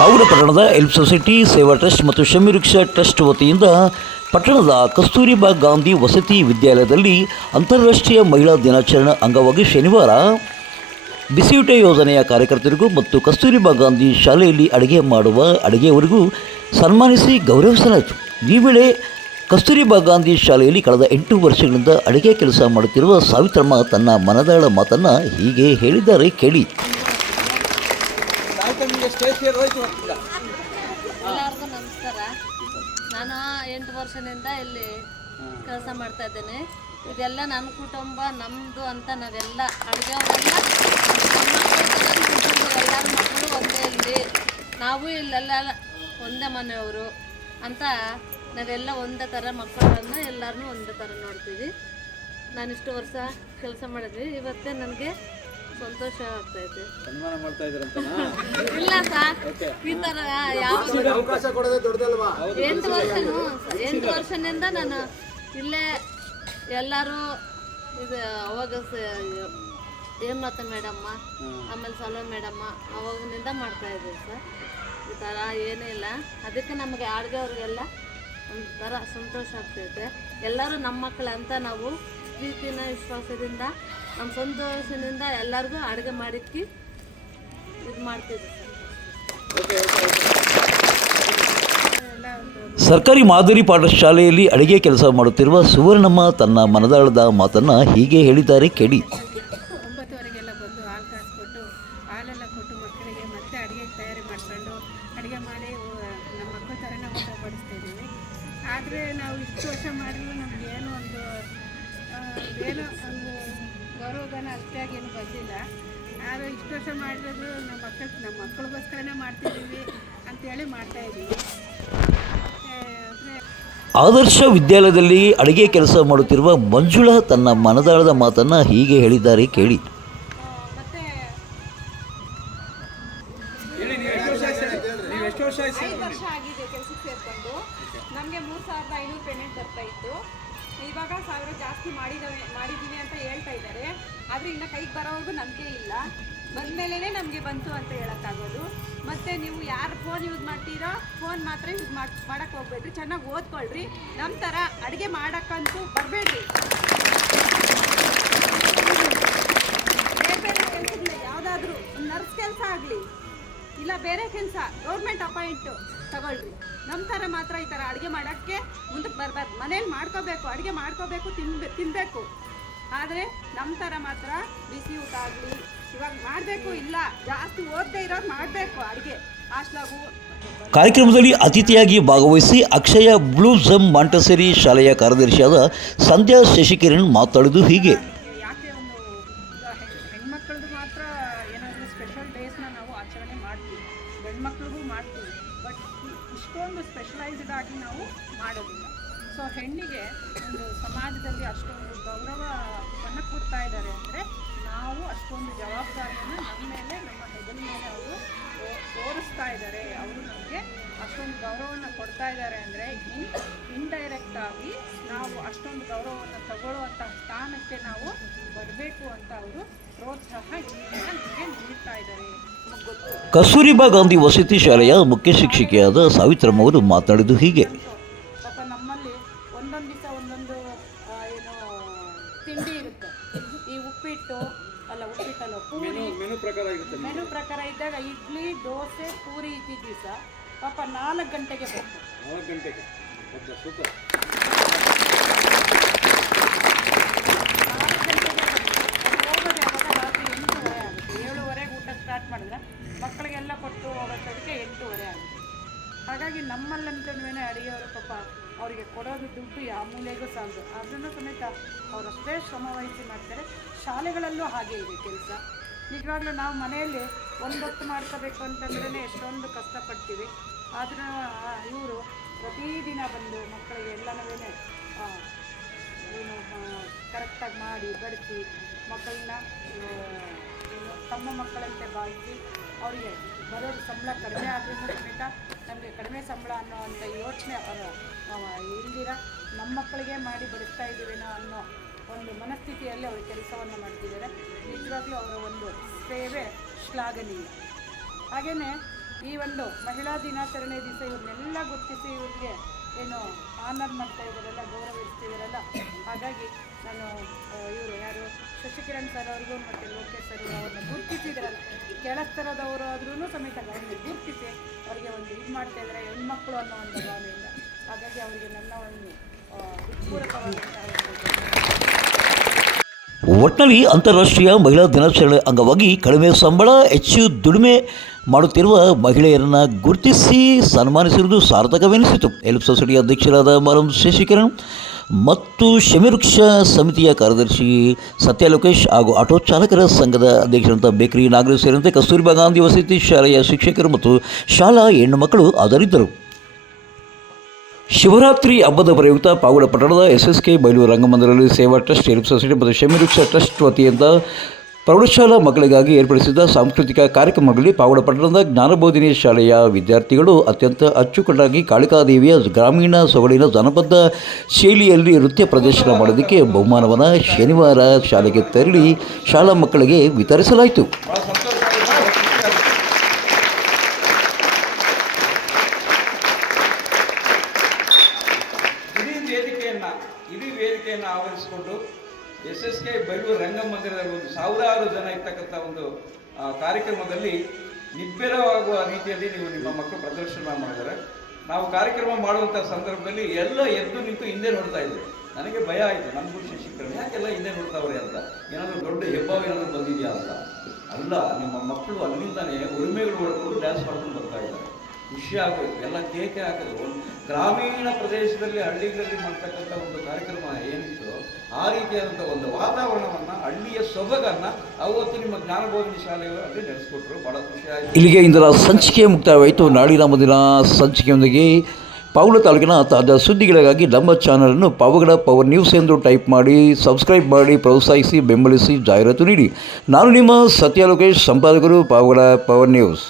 ಪಾವಗಡ ಪಟ್ಟಣದ help society ಸೇವಾ trust ಮತ್ತು ಶಮಿವೃಕ್ಷ ಟ್ರಸ್ಟ್ ವತಿಯಿಂದ ಪಟ್ಟಣದ ಕಸ್ತೂರಿಬಾ ಗಾಂಧಿ ವಸತಿ ವಿದ್ಯಾಲಯದಲ್ಲಿ ಅಂತಾರಾಷ್ಟ್ರೀಯ ಮಹಿಳಾ ದಿನಾಚರಣೆ ಅಂಗವಾಗಿ ಶನಿವಾರ ಬಿಸಿಯೂಟ ಯೋಜನೆಯ ಕಾರ್ಯಕರ್ತರಿಗೂ ಮತ್ತು ಕಸ್ತೂರಿಬಾ ಗಾಂಧಿ ಶಾಲೆಯಲ್ಲಿ ಅಡುಗೆ ಮಾಡುವ ಅಡುಗೆಯವರಿಗೂ ಸನ್ಮಾನಿಸಿ ಗೌರವಿಸಲಾಯಿತು. ಈ ವೇಳೆ ಕಸ್ತೂರಿಬಾ ಗಾಂಧಿ ಶಾಲೆಯಲ್ಲಿ ಕಳೆದ 8 ವರ್ಷಗಳಿಂದ ಅಡುಗೆ ಕೆಲಸ ಮಾಡುತ್ತಿರುವ ಸಾವಿತ್ರಮ್ಮ ತನ್ನ ಮನದಾಳ ಮಾತನ್ನು ಹೀಗೆ ಹೇಳಿದ್ದಾರೆ, ಕೇಳಿ. ಎಲ್ಲರಿಗೂ ನಮಸ್ಕಾರ. ನಾನು 8 ವರ್ಷದಿಂದ ಇಲ್ಲಿ ಕೆಲಸ ಮಾಡ್ತಾ ಇದ್ದೇನೆ. ಇದೆಲ್ಲ ನಮ್ಮ ಕುಟುಂಬ, ನಮ್ಮದು ಅಂತ ನಾವೆಲ್ಲ ಅಡುಗೆಯವರೆಲ್ಲ ಎಲ್ಲರ ಮಕ್ಕಳು ಒಂದೇ, ಇಲ್ಲಿ ನಾವು ಇಲ್ಲೆಲ್ಲ ಒಂದೇ ಮನೆಯವರು ಅಂತ ನಾವೆಲ್ಲ ಒಂದೇ ಥರ ಮಕ್ಕಳನ್ನು ಎಲ್ಲರನ್ನೂ ಒಂದೇ ಥರ ನೋಡ್ತೀವಿ. ನಾನಿಷ್ಟು ವರ್ಷ ಕೆಲಸ ಮಾಡಿದ್ವಿ, ಇವತ್ತೇ ನನಗೆ ಸಂತೋಷ ಆಗ್ತೈತೆ. ಇಲ್ಲ ಸರ್, ಈ ಥರ ಯಾವ 8 ವರ್ಷದಿಂದ ನಾನು ಇಲ್ಲೇ ಎಲ್ಲರೂ ಇದು ಅವಾಗ ಹೇಮಲತಾ ಮೇಡಮ್ಮ, ಆಮೇಲೆ ಸಲೋ ಮೇಡಮ್ಮ ಅವಾಗಿನಿಂದ ಮಾಡ್ತಾಯಿದ್ದೀವಿ ಸರ್. ಈ ಥರ ಏನೂ ಇಲ್ಲ. ಅದಕ್ಕೆ ನಮಗೆ ಅಡುಗೆಯವ್ರಿಗೆಲ್ಲ ಒಂಥರ ಸಂತೋಷ ಆಗ್ತೈತೆ. ಎಲ್ಲರೂ ನಮ್ಮ ಮಕ್ಕಳು ಅಂತ ನಾವು ಪ್ರೀತಿನ ವಿಶ್ವಾಸದಿಂದ ನಮ್ಮ ಸಂತೋಷದಿಂದ ಎಲ್ಲರಿಗೂ ಅಡುಗೆ ಮಾಡಿಕ್ಕಿ ಇದು ಮಾಡ್ತಿದ್ವಿ ಸರ್. ಸರ್ಕಾರಿ ಮಾದರಿ ಪಾಠಶಾಲೆಯಲ್ಲಿ ಅಡುಗೆ ಕೆಲಸ ಮಾಡುತ್ತಿರುವ ಸುವರ್ಣಮ್ಮ ತನ್ನ ಮನದಾಳದ ಮಾತನ್ನು ಹೀಗೆ ಹೇಳಿದ್ದಾರೆ, ಕೇಳಿ. 9:30 ಬಂದು ಹಾಲು ಕಾಯಿಸ್ಕೊಟ್ಟು ಹಾಲೆಲ್ಲ ಕೊಟ್ಟು ಮಕ್ಕಳಿಗೆ ಮತ್ತೆ ಅಡುಗೆ ತಯಾರಿ ಮಾಡ್ಕೊಂಡು ಅಡುಗೆ ಮಾಡಿ ನಮ್ಮ ಮಕ್ಕಳ ಥರನೇ ಊಟ ಬಡಿಸ್ತಾ ಇದ್ದೀವಿ. ಆದರೆ ನಾವು ಇಷ್ಟು ವರ್ಷ ಮಾಡಿದ್ರು ನಮ್ಗೆ ಏನೋ ಒಂದು ಗೌರವಧನ ಅಷ್ಟಾಗಿ ಏನು ಬಂದಿಲ್ಲ. ಆದರೆ ಇಷ್ಟು ವರ್ಷ ಮಾಡಿರೋದು ನಮ್ಮ ಮಕ್ಕಳಿಗೋಸ್ಕರನೇ ಮಾಡ್ತಿದ್ದೀವಿ ಅಂತೇಳಿ ಮಾಡ್ತಾಯಿದ್ದೀವಿ. ಆದರ್ಶ ವಿದ್ಯಾಲಯದಲ್ಲಿ ಅಡುಗೆ ಕೆಲಸ ಮಾಡುತ್ತಿರುವ ಮಂಜುಳಾ ತನ್ನ ಮನದಾಳದ ಮಾತನ್ನು ಹೀಗೆ ಹೇಳಿದ್ದಾರೆ, ಕೇಳಿ. ಮತ್ತೆ 5 ವರ್ಷ ಆಗಿದೆ ಕೆಲಸಕ್ಕೆ ಸೇರಿಕೊಂಡು. ನಮಗೆ 3,500 ಪೇಮೆಂಟ್ ಬರ್ತಾ ಇತ್ತು. ಇವಾಗ 1,000 ಜಾಸ್ತಿ ಮಾಡಿದ್ದೀವಿ ಅಂತ ಹೇಳ್ತಾ ಇದ್ದಾರೆ. ಆದರೆ ಇನ್ನು ಕೈಗೆ ಬರೋವರೆಗೂ ನಂಬಿಕೆ ಇಲ್ಲ. ಬಂದಮೇಲೆ ನಮಗೆ ಬಂತು ಅಂತ ಹೇಳೋಕ್ಕಾಗೋದು. ಮತ್ತು ನೀವು ಯಾರು ಫೋನ್ ಯೂಸ್ ಮಾಡ್ತೀರೋ ಫೋನ್ ಮಾತ್ರ ಯೂಸ್ ಮಾಡೋಕ್ಕೆ ಹೋಗ್ಬೇಡ್ರಿ. ಚೆನ್ನಾಗಿ ಓದ್ಕೊಳ್ರಿ. ನಮ್ಮ ಥರ ಅಡುಗೆ ಮಾಡೋಕ್ಕಂತೂ ಬರಬೇಡ್ರಿ. ಬೇರೆ ಬೇರೆ ಕೆಲಸಗಳು ಯಾವುದಾದ್ರೂ ನರ್ಸ್ ಕೆಲಸ ಆಗಲಿ ಇಲ್ಲ ಬೇರೆ ಕೆಲಸ ಗೌರ್ಮೆಂಟ್ ಅಪಾಯಿಂಟು ತಗೊಳ್ರಿ. ನಮ್ಮ ಥರ ಮಾತ್ರ ಈ ಥರ ಅಡುಗೆ ಮಾಡೋಕ್ಕೆ ಮುಂದಕ್ಕೆ ಬರಬಾರ್ದು. ಮನೇಲಿ ಮಾಡ್ಕೋಬೇಕು, ಅಡುಗೆ ಮಾಡ್ಕೋಬೇಕು, ತಿನ್ನಬೇಕು. ಆದರೆ ನಮ್ಮ ಥರ ಮಾತ್ರ ಬಿಸಿ ಊಟ ಆಗಲಿ ಇವಾಗ ಮಾಡಬೇಕು. ಇಲ್ಲ ಜಾಸ್ತಿ ಓದದೇ ಇರೋರು ಮಾಡಬೇಕು ಅಡುಗೆ ಹಾಸ್ಲಾಗು. ಕಾರ್ಯಕ್ರಮದಲ್ಲಿ ಅತಿಥಿಯಾಗಿ ಭಾಗವಹಿಸಿ ಅಕ್ಷಯ ಬ್ಲೂ ಝಮ್ ಮಾಂಟಸರಿ ಶಾಲೆಯ ಕಾರ್ಯದರ್ಶಿಯಾದ ಸಂಧ್ಯಾ ಶಶಿಕಿರಣ್ ಮಾತಾಡಿದ್ದು ಹೀಗೆ. ಯಾಕೆ ಒಂದು ಹೆಣ್ಮಕ್ಳದ್ದು ಮಾತ್ರ ಏನಾದರೂ ಸ್ಪೆಷಲ್ ಡೇಸ್ನ ನಾವು ಆಚರಣೆ ಮಾಡ್ತೀವಿ, ಗಂಡು ಮಕ್ಳಿಗೂ ಮಾಡ್ತೀವಿ. ಬಟ್ ಇಷ್ಟೊಂದು ಸ್ಪೆಷಲೈಸ್ಡ್ ಆಗಿ ನಾವು ಮಾಡೋದಿಲ್ಲ. ಸೊ ಹೆಣ್ಣಿಗೆ ಒಂದು ಸಮಾಜದಲ್ಲಿ ಅಷ್ಟೊಂದು ಗೌರವವನ್ನು ಕೊಡ್ತಾ ಇದ್ದಾರೆ ಅಂದರೆ ನಾವು ಅಷ್ಟೊಂದು ಜವಾಬ್ದಾರಿಯನ್ನು ನಮ್ಮ ಮೇಲೆ, ನಮ್ಮ ಹೆಗಲ ಮೇಲೆ ಅವರು ತೋರಿಸ್ತಾ ಇದ್ದಾರೆ. ಅವರು ನಮಗೆ ಅಷ್ಟೊಂದು ಗೌರವವನ್ನು ಕೊಡ್ತಾ ಇದ್ದಾರೆ ಅಂದರೆ ಇಂಡೈರೆಕ್ಟಾಗಿ ನಾವು ಅಷ್ಟೊಂದು ಗೌರವವನ್ನು ತಗೊಳ್ಳುವಂಥ ಸ್ಥಾನಕ್ಕೆ ನಾವು ಬರಬೇಕು ಅಂತ ಅವರು ಪ್ರೋತ್ಸಾಹ ಇಲ್ಲಿಂದ ನಮಗೆ ನೀಡ್ತಾ ಇದ್ದಾರೆ. ಕಸ್ತೂರಿಬಾ ಗಾಂಧಿ ವಸತಿ ಶಾಲೆಯ ಮುಖ್ಯ ಶಿಕ್ಷಕಿಯಾದ ಸಾವಿತ್ರಮ್ಮ ಅವರು ಮಾತನಾಡಿದ್ದು ಹೀಗೆ. ಪಾಪ ನಮ್ಮಲ್ಲಿ ಒಂದೊಂದು ದಿವಸ ಒಂದೊಂದು ಏನು ತಿಂಡಿ ಇರುತ್ತೆ. ಈ ಉಪ್ಪಿಟ್ಟಲ್ಲ ಪೂರಿ ಮೆನು ಪ್ರಕಾರ ಇದ್ದಾಗ ಇಡ್ಲಿ, ದೋಸೆ, ಪೂರಿ ಇದ್ದಿದ್ದು ಸಹ ಪಾಪ 4 ಗಂಟೆಗೆ ಬರ್ತಾರೆ. 4 ಗಂಟೆಗೆ ಹೋಗೋದು ಯಾವಾಗ ರಾತ್ರಿ 8:30 ಆಗುತ್ತೆ. 7:30 ಊಟ ಸ್ಟಾರ್ಟ್ ಮಾಡಿದ್ರೆ ಮಕ್ಕಳಿಗೆಲ್ಲ ಕೊಟ್ಟು ಹೋಗೋಷ್ಟೊತ್ತಿಗೆ 8:30 ಆಗುತ್ತೆ. ಹಾಗಾಗಿ ನಮ್ಮಲ್ಲಂತನೇ ಅಡಿಗೆಯವರು ಪಾಪ ಅವರಿಗೆ ಕೊಡೋದು ದುಡ್ಡು ಯಾವ ಮೂಲೆಗೂ ಸಾಲದು. ಅದನ್ನು ಸಮೇತ ಅವರಷ್ಟೇ ಶ್ರಮ ವಹಿಸಿ ಮಾಡ್ತಾರೆ. ಶಾಲೆಗಳಲ್ಲೂ ಹಾಗೆ ಇದೆ ಕೆಲಸ. ನಿಜವಾಗ್ಲೂ ನಾವು ಮನೆಯಲ್ಲಿ ಒಂದೊತ್ತು ಮಾಡ್ಕೋಬೇಕು ಅಂತಂದ್ರೇ ಎಷ್ಟೊಂದು ಕಷ್ಟಪಡ್ತೀವಿ. ಆದರೂ ಇವರು ಪ್ರತಿದಿನ ಬಂದು ಮಕ್ಕಳಿಗೆ ಎಲ್ಲನೂ ಏನು ಕರೆಕ್ಟಾಗಿ ಮಾಡಿ ಬಡಿಸಿ ಮಕ್ಕಳನ್ನ ತಮ್ಮ ಮಕ್ಕಳಂತೆ ಭಾವಿಸಿ ಅವರಿಗೆ ಬರೋದು ಸಂಬಳ ಕಡಿಮೆ ಆದ್ರೂ ಸಮೇತ ನಮಗೆ ಕಡಿಮೆ ಸಂಬಳ ಅನ್ನೋವಂಥ ಯೋಚನೆ ಇಲ್ದಿರ ನಮ್ಮ ಮಕ್ಕಳಿಗೆ ಮಾಡಿ ಬಡಿಸ್ತಾ ಇದ್ದೀವೇನೋ ಅನ್ನೋ ಒಂದು ಮನಸ್ಥಿತಿಯಲ್ಲಿ ಅವರು ಕೆಲಸವನ್ನು ಮಾಡ್ತಿದ್ದಾರೆ. ನಿಜವಾಗ್ಲೂ ಅವರ ಒಂದು ಸೇವೆ ಶ್ಲಾಘನೀಯ. ಹಾಗೆಯೇ ಈ ಒಂದು ಮಹಿಳಾ ದಿನಾಚರಣೆ ದಿವಸ ಇವ್ರನ್ನೆಲ್ಲ ಗುರುತಿಸಿ ಇವ್ರಿಗೆ ಏನು ಆನರ್ ಮಾಡ್ತಾ ಇದ್ದಾರಲ್ಲ, ಗೌರವಿಸ್ತಿದ್ದಾರಲ್ಲ. ಹಾಗಾಗಿ ನಾನು ಇವರು ಯಾರು ಶಶಿಕಿರಣ್ ಸರ್ ಅವ್ರಿಗೂ ಮತ್ತು ಲೋಕೇಶ್ ಸರ್ ಅವ್ರನ್ನ ಗುರುತಿಸಿದ್ರಲ್ಲ, ಕೆಳಸ್ತರದವರು ಆದ್ರೂ ಸಮೇತ ಅವ್ರನ್ನ ಗುರುತಿಸಿ ಅವರಿಗೆ ಒಂದು ಇದು ಮಾಡ್ತಾ ಇದ್ದಾರೆ, ಹೆಣ್ಮಕ್ಳು ಅನ್ನೋ ಒಂದು ಭಾವನೆಯಿಂದ. ಹಾಗಾಗಿ ಅವರಿಗೆ ನನ್ನ ಒಂದು ಹೃತ್ಪೂರ್ವಕವಾದಂತಹ ಒಟ್ಟಿನಲ್ಲಿ ಅಂತಾರಾಷ್ಟ್ರೀಯ ಮಹಿಳಾ ದಿನಾಚರಣೆ ಅಂಗವಾಗಿ ಕಡಿಮೆ ಸಂಬಳ ಹೆಚ್ಚು ದುಡಿಮೆ ಮಾಡುತ್ತಿರುವ ಮಹಿಳೆಯರನ್ನು ಗುರುತಿಸಿ ಸನ್ಮಾನಿಸಿರುವುದು ಸಾರ್ಥಕವೆನಿಸಿತು. ಎಲ್ಪ್ ಸೊಸೈಟಿ ಅಧ್ಯಕ್ಷರಾದ ಮಾರಂ ಶಶಿಕಿರಣ್ ಮತ್ತು ಶಮಿವೃಕ್ಷ ಸಮಿತಿಯ ಕಾರ್ಯದರ್ಶಿ ಸತ್ಯ ಲೋಕೇಶ್ ಹಾಗೂ ಆಟೋ ಚಾಲಕರ ಸಂಘದ ಅಧ್ಯಕ್ಷರಂತ ಬೇಕರಿ ನಾಗರಾಜ್ ಸೇರಿದಂತೆ ಕಸ್ತೂರಿಬಾ ಗಾಂಧಿ ವಸತಿ ಶಾಲೆಯ ಶಿಕ್ಷಕರು ಮತ್ತು ಶಾಲಾ ಹೆಣ್ಣು ಮಕ್ಕಳು ಹಾಜರಿದ್ದರು. ಶಿವರಾತ್ರಿ ಹಬ್ಬದ ಪ್ರಯುಕ್ತ ಪಾವಗಡ ಪಟ್ಟಣದ SSK ಬಯಲು ರಂಗಮಂದಿರದಲ್ಲಿ ಸೇವಾ ಟ್ರಸ್ಟ್, ಎಲ್ಪ್ ಸೊಸೈಟಿ ಮತ್ತು ಶಮಿವೃಕ್ಷ ಟ್ರಸ್ಟ್ ವತಿಯಿಂದ ಪ್ರೌಢಶಾಲಾ ಮಕ್ಕಳಿಗಾಗಿ ಏರ್ಪಡಿಸಿದ ಸಾಂಸ್ಕೃತಿಕ ಕಾರ್ಯಕ್ರಮಗಳಲ್ಲಿ ಪಾವಗಡ ಪಟ್ಟಣದ ಜ್ಞಾನಬೋಧಿನಿ ಶಾಲೆಯ ವಿದ್ಯಾರ್ಥಿಗಳು ಅತ್ಯಂತ ಅಚ್ಚುಕಟ್ಟಾಗಿ ಕಾಳಿಕಾದೇವಿಯ ಗ್ರಾಮೀಣ ಸೊಗಡಿನ ಜನಪದ ಶೈಲಿಯಲ್ಲಿ ನೃತ್ಯ ಪ್ರದರ್ಶನ ಮಾಡೋದಕ್ಕೆ ಬಹುಮಾನವನ್ನು ಶನಿವಾರ ಶಾಲೆಗೆ ತೆರಳಿ ಶಾಲಾ ಮಕ್ಕಳಿಗೆ ವಿತರಿಸಲಾಯಿತು. ಇಡೀ ವೇದಿಕೆಯನ್ನು ಆವರಿಸಿಕೊಂಡು SSK ಬಯಲು ರಂಗಮಂದಿರದಲ್ಲಿ ಒಂದು ಸಾವಿರಾರು ಜನ ಇರ್ತಕ್ಕಂಥ ಒಂದು ಕಾರ್ಯಕ್ರಮದಲ್ಲಿ ನಿಬ್ಬೆರವಾಗುವ ರೀತಿಯಲ್ಲಿ ನೀವು ನಿಮ್ಮ ಮಕ್ಕಳು ಪ್ರದರ್ಶನ ಮಾಡಿದರೆ, ನಾವು ಕಾರ್ಯಕ್ರಮ ಮಾಡುವಂಥ ಸಂದರ್ಭದಲ್ಲಿ ಎಲ್ಲ ಎದ್ದು ನಿಂತು ಹಿಂದೆ ನೋಡ್ತಾ ಇದ್ವಿ. ನನಗೆ ಭಯ ಆಯಿತು, ನಮಗೂ ಶಿಕ್ಷಕರು ಯಾಕೆಲ್ಲ ಹಿಂದೆ ನೋಡ್ತಾವ್ರೆ ಅಂತ, ಏನಾದರೂ ದೊಡ್ಡ ಹೆಬ್ಬಾವು ಏನಾದರೂ ಬಂದಿದೆಯಾ ಅಂತ. ಅಲ್ಲ, ನಿಮ್ಮ ಮಕ್ಕಳು ಅಲ್ಲಿಂದನೇ ಉರಿಮೆಗಳು ಹೊಡ್ಕೊಂಡು ಡ್ಯಾನ್ಸ್ ಮಾಡ್ಕೊಂಡು ಬರ್ತಾ ಇದ್ದಾರೆ. ಖುಷಿ ಆಗೋಯ್ತು, ಎಲ್ಲ ಕೇಕೆ ಹಾಕಿದ್ರು. ಗ್ರಾಮೀಣ ಪ್ರದೇಶದಲ್ಲಿ ಹಳ್ಳಿಗಳಲ್ಲಿ ಮಾಡ್ತಕ್ಕಂಥ ಒಂದು ಕಾರ್ಯಕ್ರಮ ಏನಿತ್ತು, ಆ ರೀತಿಯಾದಂಥ ಒಂದು ವಾತಾವರಣವನ್ನು, ಹಳ್ಳಿಯ ಸೊಬಗನ್ನು ಅವತ್ತು ನಿಮ್ಮ ಜ್ಞಾನಬೋಧಿನಿ ಶಾಲೆಗಳಲ್ಲಿ ನಡೆಸ್ಕೊಟ್ರು. ಭಾಳ ಖುಷಿ ಆಯಿತು. ಇಲ್ಲಿಗೆ ಇಂದಿನ ಸಂಚಿಕೆ ಮುಕ್ತಾಯವಾಯಿತು. ನಾಳಿನ ಮುಂದಿನ ಸಂಚಿಕೆಯೊಂದಿಗೆ ಪಾವಗಡ ತಾಲೂಕಿನ ತಾಜಾ ಸುದ್ದಿಗಳಿಗಾಗಿ ನಮ್ಮ ಚಾನಲನ್ನು ಪಾವಗಡ ಪವರ್ ನ್ಯೂಸ್ ಎಂದು ಟೈಪ್ ಮಾಡಿ, ಸಬ್ಸ್ಕ್ರೈಬ್ ಮಾಡಿ, ಪ್ರೋತ್ಸಾಹಿಸಿ, ಬೆಂಬಲಿಸಿ, ಜಾಹೀರಾತು ನೀಡಿ. ನಾನು ನಿಮ್ಮ ಸತ್ಯ ಲೋಕೇಶ್, ಸಂಪಾದಕರು, ಪಾವಗಡ ಪವರ್ ನ್ಯೂಸ್.